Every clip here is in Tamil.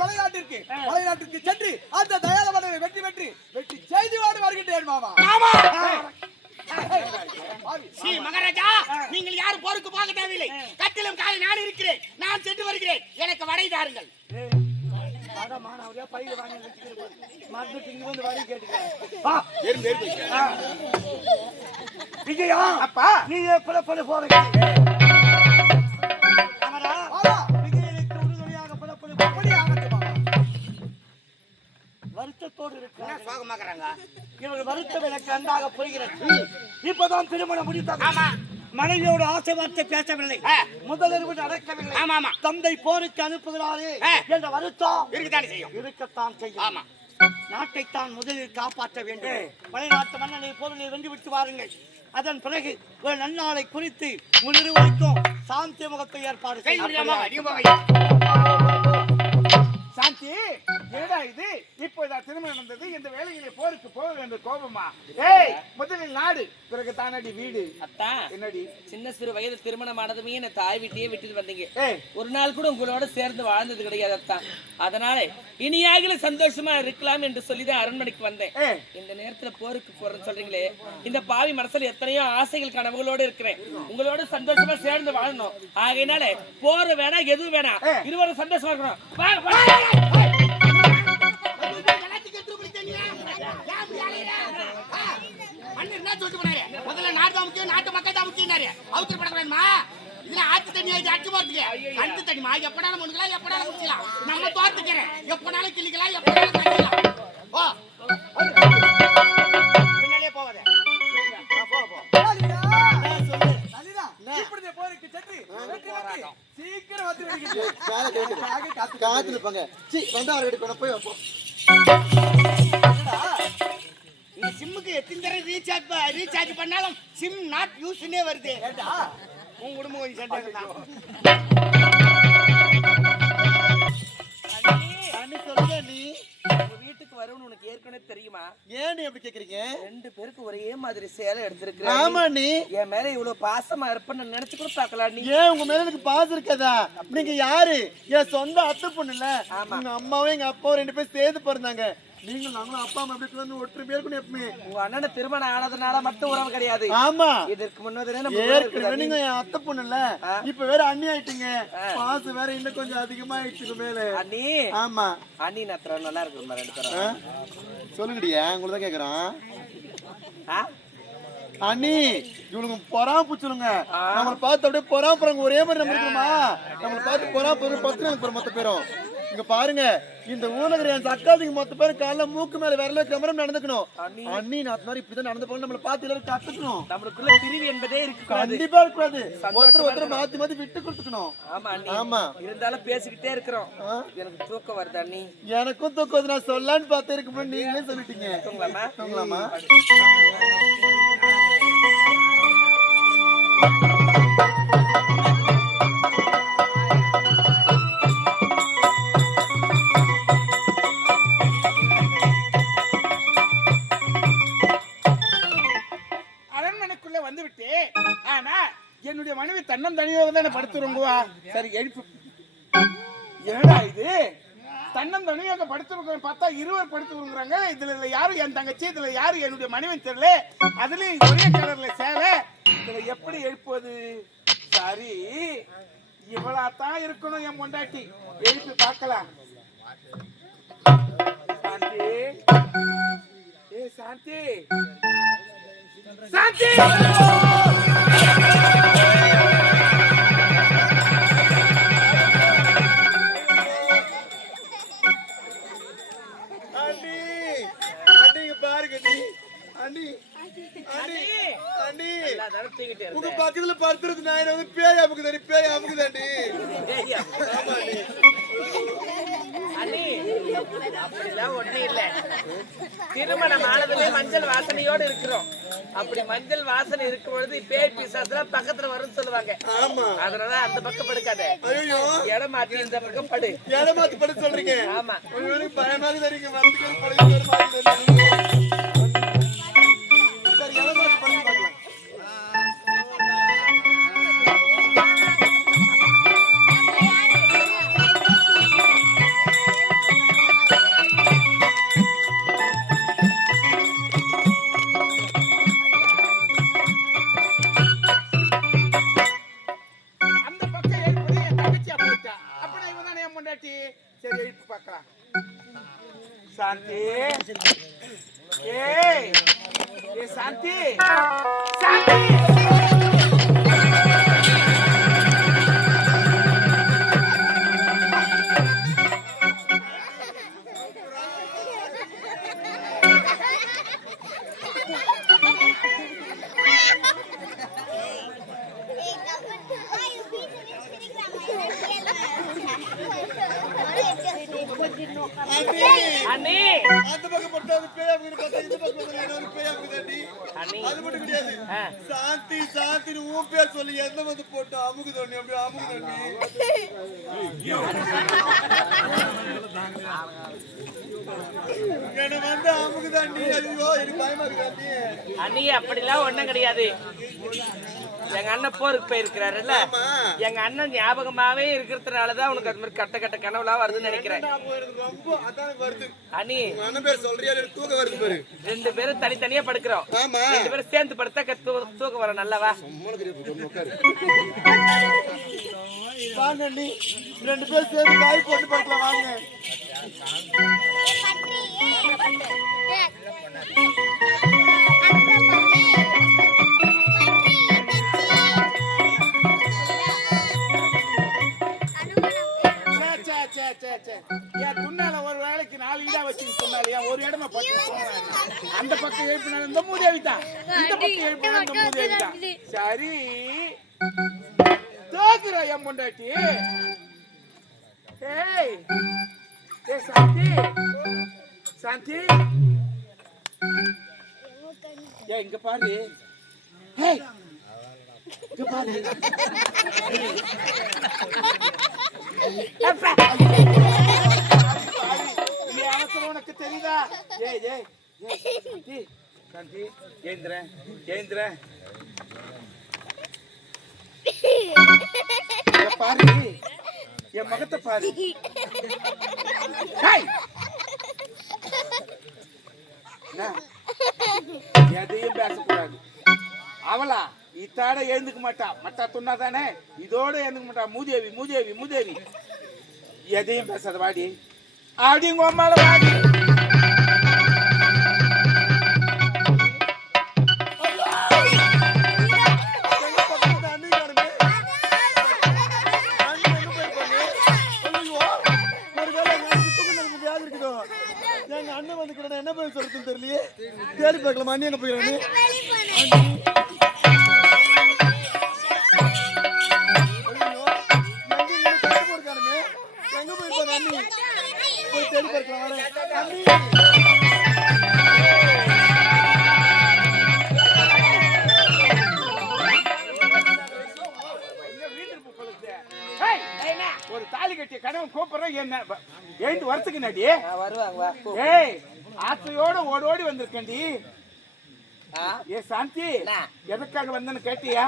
வளைநாட்டிற்கு சென்று அந்த தயார மன்னரை வெற்றி செய்தியோடு வருகின்றேன் மாமா. ஸ்ரீ மகாராஜா, நீங்கள் யாரும் போருக்கு போக தேவையில்லை. கட்டிலும் காலை நான் இருக்கிறேன். நான் சென்று வருகிறேன். எனக்கு வடை தாருங்கள். விஜயா, அப்பா நீ எப்ப போற வருத்தத்தோடு இருக்கிறாங்க. இவர்கள் வருத்தம் எனக்கு நன்றாக புரிகிறது. இப்பதான் திருமணம் முடித்தாங்க. மனைவியோட ஆசை வார்த்தை பேசவில்லை, முதலிரவு நடக்கவில்லை. தந்தை போருக்கு அனுப்புகிறாரே என்ற வருத்தம் இருக்கத்தான் செய்யும். நாட்டைத்தான் முதலில் காப்பாற்ற வேண்டும். மலைநாட்டு மன்னனை பொருளை வென்று விட்டு வாருங்கள். அதன் பிறகு ஒரு நன்னாளை குறித்து முன்னிறுவனைக்கும் சாந்தி முகத்தை ஏற்பாடு சாந்தி. ஏடா இது இப்போதான் திருமணம் நடந்தது, இந்த வேலையிலே போருக்கு போக வேண்டும் கோபமா? முதலில் நாடு, பிறகு தானடி வீடு. அத்தா என்னடி சின்ன சிறு வயது திருமணம் ஆனதுமே என்ன தாய் வீட்டையே விட்டுட்டு வந்தீங்க. ஒரு நாள் கூட உங்களோட சேர்ந்து வாழ்ந்தது கிடையாது அத்தா. அதனால இனியாகிலும் சந்தோஷமா இருக்கலாம் என்று சொல்லிதான் அரண்மனைக்கு வந்தேன். இந்த நேரத்துல போருக்கு போறேன்னு சொல்றீங்களே, இந்த பாவி மனசுல எத்தனையோ ஆசைகள் கனவுகளோடு இருக்கிறேன். உங்களோட சந்தோஷமா சேர்ந்து வாழணும். ஆகையினால போற வேணாம், எதுவும் வேணாம், இருவரும் சந்தோஷமா இருக்கணும். முதல்ல நாட்டு முக்கியம், நாட்டு மக்கள் தான் முக்கியம். அவுத்தர் படம் வேணுமா? இதுல ஆத்து தண்ணி அடிச்சு போறதுக்கு அந்த தண்ணிமா எப்படாலும் முடிக்கலாம், எப்படாலும் முடிக்கலாம். நம்ம தோட்டத்துக்கிறேன், எப்படாலும் கிளிக்கலாம், எப்படாலும் கட்டிக்கலாம். ஓ பின்னாலே போவாத. சீக்கிரம் இந்த சிம்முக்கு எத்தனை தடவை ரீசார்ஜ் பண்ணாலும் சிம் நாட் யூஸ்னே வருது. உன் குடும்பம் கொஞ்சம் சண்டை தான். நீ வீட்டுக்கு வரும்னு உனக்கு ஏற்கனவே தெரியுமா? ஏன் எப்படி கேக்குறீங்க? ரெண்டு பேருக்கு ஒரே மாதிரி சேலை எடுத்திருக்கேன். ஆமா, நீ என் மேல இவ்வளவு பாசமா இருப்பேன்னு நினைச்சு கூட பாக்கலாம். நீ ஏன் உங்க மேல எனக்கு பாசம் இருக்கதா? நீங்க யாரு? என் சொந்த அத்தை பொண்ணு இல்ல? உங்க அம்மாவும் எங்க அப்பாவும் ரெண்டு பேரும் சேர்ந்து பிறந்தாங்க. நீங்க நாங்களும் அப்பா அம்மா எப்படி வந்து ஒற்றுமையா இருக்கணும் எப்பவுமே. உங்க அண்ணன் திருமணம் ஆனதுனால மட்டும் உறவு கிடையாது. ஆமா, இதற்கு முன்னதே ஏற்கனவே நீங்க என் அத்தை பொண்ணு இல்ல, இப்ப வேற அண்ணி ஆயிட்டீங்க. பாசம் வேற இன்னும் கொஞ்சம் அதிகமா ஆயிடுச்சு மேல. அண்ணி? ஆமா அண்ணி நான் நல்லா இருக்கு. ரெண்டு பேரும் சொல்லுங்கடியா, உங்களதான் கேக்குறான். அண்ணி இவனுக்கு பொறாம சொல்லுங்க. நம்மளை பார்த்து அப்படியே பொறாம ஒரே மாதிரி நம்ம இருக்கணுமா? நம்மளை பார்த்து பொறாம பத்து மொத்த பேரும் இங்க பாருங்க. இந்த ஊர்ல என் அக்காதுக்கு மொத்த பேரும் காலைல மூக்கு மேல விரல கிளம்பரம் நடந்துக்கணும். அண்ணி நான் மாதிரி இப்படிதான் நடந்து போகணும். நம்மளை பார்த்து எல்லாரும் கத்துக்கணும். நம்மளுக்குள்ள பிரிவு என்பதே இருக்கு. கண்டிப்பா இருக்காது. ஒருத்தர் மாத்தி விட்டு கொடுத்துக்கணும். ஆமா, இருந்தாலும் பேசிக்கிட்டே இருக்கிறோம். எனக்கு தூக்கம் வருது அண்ணி. எனக்கும் தூக்கம் வருது. நான் சொல்லலான்னு பார்த்து இருக்கு முன்னாடி நீங்களே சொல்லிட்டீங்க. தூங்கலாமா? அரண்மனைக்குள்ள வந்து விட்டு, ஆனா என்னுடைய மனைவி தன்னம் தனியாக தானே படுத்துருங்குவா. சரி எழுப்பு. என்னடா இது தன்னம் தனியாக படுத்துருங்க பார்த்தா இருவர் படுத்துருங்கிறாங்க. இதுல யாரு என் தங்கச்சி, இதுல யாரு என்னுடைய மனைவி தெரியல. அதுலயும் ஒரே கலர்ல சேலை. இதுல எப்படி எழுப்புவது? சரி இவளாத்தான் இருக்கணும் என் பொண்டாட்டி. எழுப்பி பார்க்கலாம். சாந்தி, ஏ சாந்தி, சாந்தி, உங்க பக்கத்துல படுத்துறது நான் வந்து பேய் அமுக்குதாண்டி, பேய் அமுக்குதாண்டி. அப்படிலாம் ஒண்ணு இல்ல. திருமணம் ஆனதுமே மஞ்சள் வாசனையோடு இருக்கிறோம். அப்படி மஞ்சள் வாசனை இருக்கும் பொழுது பேய் பிசாசுலாம் பக்கத்துல வரும்னு சொல்லுவாங்க. அதனால அந்த பக்கம் படுக்காத. இடம் மாத்தி இந்த பக்கம் படு. இடம் மாத்தி படு சொல்றீங்க? ஆமா, பயமாக தெரியுங்க. பொண்டாட்டி. சரி எழுப்பி பார்க்கலாம். சாந்தி, ஏய் ஏ சாந்தி, சாந்தி. அண்ணி அந்த பக்கம் போட்டது பேய் அப்படின்னு பார்த்தா இந்த பக்கம் வந்து இன்னொரு பேய் அப்படிதாண்டி. அண்ணி அது மட்டும் கிடையாது. சாந்தி சாந்தின்னு உன் பேர் சொல்லி எந்த வந்து போட்டோம் அமுகு தண்ணி அப்படியே அமுகு தண்ணி. என்ன வந்து அமுகு தண்ணி. ஐயோ எனக்கு பயமா இருக்கு. அண்ணி அப்படிலாம் ஒண்ணும் கிடையாது. எங்க அண்ணன் போருக்கு போயிருக்கிறாருல்ல, எங்க அண்ணன் ஞாபகமாவே இருக்கிறதுனாலதான் உனக்கு அது மாதிரி கட்ட கட்ட கனவுலாம் வருதுன்னு நினைக்கிறேன். ரொம்ப அதான் வருது. அண்ணி அண்ணன் பேர் சொல்றியா தூக்கம் வருது பாரு. 2 பேரும் தனித்தனியா படுக்கிறோம். 2 பேரும் சேர்ந்து படுத்தா தூக்கம் வரும். நல்லவா வாங்க அண்ணி, 2 பேர் சேர்ந்து காய் போட்டு பார்க்கலாம் வாங்க. ஏன் துண்ணால ஒரு வேலைக்கு 4 இதா வச்சு சொன்னால ஏன் ஒரு இடமா பட்டு அந்த பக்கம் எழுப்பினாலும் இந்த மூதேவி தான், இந்த பக்கம் எழுப்பினாலும் இந்த மூதேவி தான். சரி தோக்குறா என் பொண்டாட்டி. ஏய் ஏ சாந்தி, சாந்தி ஏ இங்க பாரு. ஏய் இங்க பாரு. உனக்கு தெரியுதா? ஏய் ஏய் சாந்தி, சாந்தி ஏந்திரேன் ஏந்திரேன். பாரு என் மகத்தை பாரு. எதையும் பேசக்கூடாது. அவளா இத்தாட எழுந்துக்க மாட்டா. மட்டா துண்ணா தானே இதோட எழுந்துக்க மாட்டா. மூதேவி மூதேவி மூதேவி. எதையும் பேசாத வாடி. அப்படிங்க அம்மால வாடி. எங்க அண்ணன் வந்து கிட்ட என்ன போய் சொல்றதுன்னு தெரியலையே. தேடி பார்க்கலாம். அண்ணி எங்க போயிடானு எங்க போயிருப்பாரு அண்ணி. போய் தேடி பார்க்கலாம் அண்ணி. ஒரு தாலி கட்டிய கணவன் கூப்பிடுறேன் என்ன எழுந்து வரத்துக்கு நடி வருவாங்க. ஏய் ஆசையோட ஓடோடி வந்திருக்கேன்டி. ஏ சாந்தி எதுக்காக வந்தேன்னு கேட்டியா?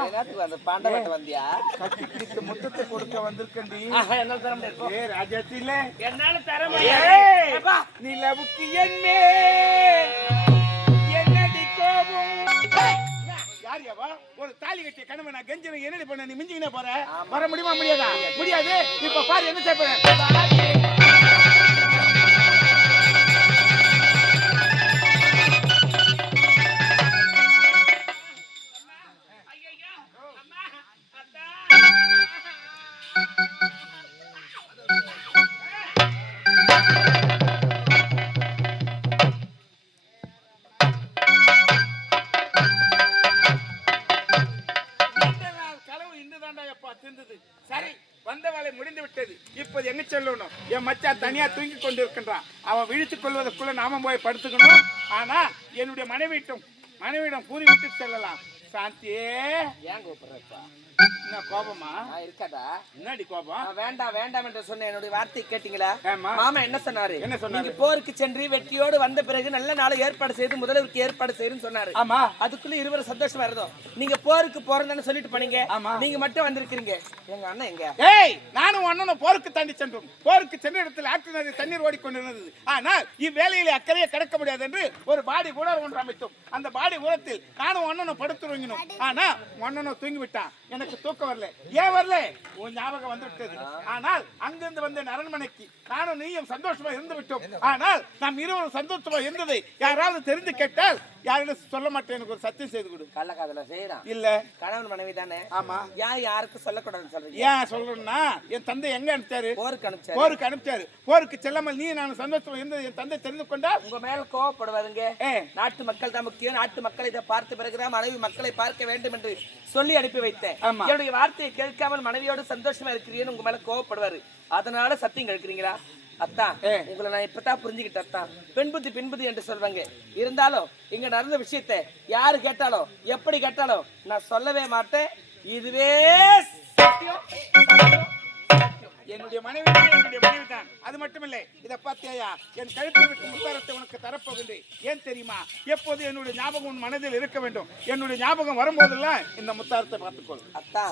வந்தியா? கட்டி பிடித்த முத்தத்தை கொடுக்க வந்திருக்கேன்டி. என்ன தர முடியாது? ஏ ராஜாத்தில என்னால தர முடியாது. நிலவுக்கு என்னே என்னடி கோபம். யாரியாவா ஒரு தாலி கட்டிய கணவன் நான் கெஞ்சன என்னடி பண்ண நீ மிஞ்சிக்கினே போற? வர முடியுமா? முடியாதா? முடியாது. இப்ப பாரு என்ன செய்ய. சரி வந்த வேலை முடிந்து விட்டது. இப்போது எங்க செல்லணும்? என் மச்சான் தனியா தூங்கி கொண்டிருக்கின்றான். அவன் விழித்துக் கொள்வதற்குள்ள நாம போய் படுத்துக்கணும். ஆனா என்னுடைய மனைவியிடம் கூறிவிட்டு செல்லலாம். சாந்தியே ஏன் கூப்பிடுறப்பா? என்ன கோபமா இருக்காதா? என்னடி கோபம்? வேண்டாம் வேண்டாம் என்று சொன்ன என்னுடைய வார்த்தை கேட்டீங்களா? ஆமா. மாமா என்ன சொன்னாரு? என்ன சொன்னாரு? நீங்க போருக்கு சென்று வெற்றியோடு வந்த பிறகு நல்ல நாளை ஏற்பாடு செய்து முதல்வருக்கு ஏற்பாடு செய்யுன்னு சொன்னாரு. ஆமா. அதுக்குள்ள இருவரும் சந்தோஷமா இருந்தோம். நீங்க போருக்கு போறதுன்னு சொல்லிட்டு போனீங்க. ஆமா. நீங்க மட்டும் வந்திருக்கீங்க. எங்க அண்ணன் எங்க? ஏய் நானும் அண்ணனும் போருக்கு தாண்டி சென்றோம். போருக்கு சென்ற இடத்தில் ஆற்று தண்ணீர் ஓடிக்கொண்டிருந்தது. ஆனால் இவ்வேளையிலே அக்கறையை கடக்க முடியாது என்று ஒரு பாடி கூட ஒன்று அமைத்தோம். அந்த பாடி உரத்தில் நானும் அண்ணனும் படுத்துறோங்கினோம். ஆனா அண்ணனும் தூங்கி விட்டான். எனக்கு எனக்கு தூக்கம் வரல. ஏன் வரல? உன் ஞாபகம் வந்து விட்டது. ஆனால் அங்கிருந்து வந்த அரண்மனைக்கு நானும் நீயும் சந்தோஷமா இருந்து விட்டோம். ஆனால் நாம் இருவரும் சந்தோஷமா இருந்ததை யாராவது தெரிந்து கேட்டால் யாரிடம் சொல்ல மாட்டேன். எனக்கு ஒரு சத்தியம் செய்து கொடு. கள்ளக்காதல செய்யறான் இல்ல கணவன் மனைவி தானே. ஆமா. ஏன் யாருக்கும் சொல்லக்கூடாதுன்னு சொல்றீங்க? ஏன் சொல்றேன்னா என் தந்தை எங்க அனுப்பிச்சாரு? போருக்கு அனுப்பிச்சாரு. போருக்கு அனுப்பிச்சாரு. போருக்கு செல்லாமல் நீ நான் சந்தோஷமா இருந்தது என் தந்தை தெரிந்து கொண்டால் உங்க மேல கோவப்படுவாருங்க. நாட்டு மக்கள் தான் முக்கியம். நாட்டு மக்கள் இதை பார்த்த பிறகுதான் மனைவி மக்களை பார்க்க வேண்டும் என்று சொல்லி அனுப்பி வைத்தேன். என்னுடைய வார்த்தையை கேட்காமல் மனைவியோடு சந்தோஷமா இருக்கிறீன்னு உங்க மேல கோவப்படுவாரு. அதனால சத்தியம் கேட்கிறீங்களா? அத்தா, உங்களை நான் இப்பதான் புரிஞ்சுக்கிட்டேன் அத்தா. பெண்புத்தி பின்புத்தி என்று சொல்வாங்க. இருந்தாலும் இங்க நடந்த விஷயத்தை யாரு கேட்டாலும் எப்படி கேட்டாலும் நான் சொல்லவே மாட்டேன். இதுவே சத்தியம். என்னுடைய மனைவி தான். அது மட்டுமில்லை, இதை பார்த்தியா? என் கழுத்தில் இருக்கும் முத்தாரத்தை உனக்கு தரப்போகின்றேன். ஏன் தெரியுமா? எப்போது என்னுடைய ஞாபகம் உன் மனதில் இருக்க வேண்டும். என்னுடைய ஞாபகம் வரும்போதெல்லாம் இந்த முத்தாரத்தை பார்த்துக்கொள். அத்தா,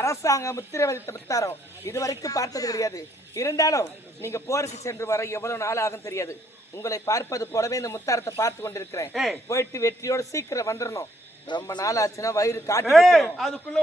அரசாங்கம் முத்திரை வதித்த முத்தாரம் இதுவரைக்கும் பார்த்தது கிடையாது. இருந்தாலும் நீங்க போருக்கு சென்று வர எவ்வளவு நாள் ஆகும் தெரியாது. உங்களை பார்ப்பது போலவே இந்த முத்தாரத்தை பார்த்து கொண்டிருக்கிறேன். போயிட்டு வெற்றியோட சீக்கிரம் வந்துடணும். ரொம்ப நாள் ஆச்சுன்னா வயிறு காட்டு. அதுக்குள்ள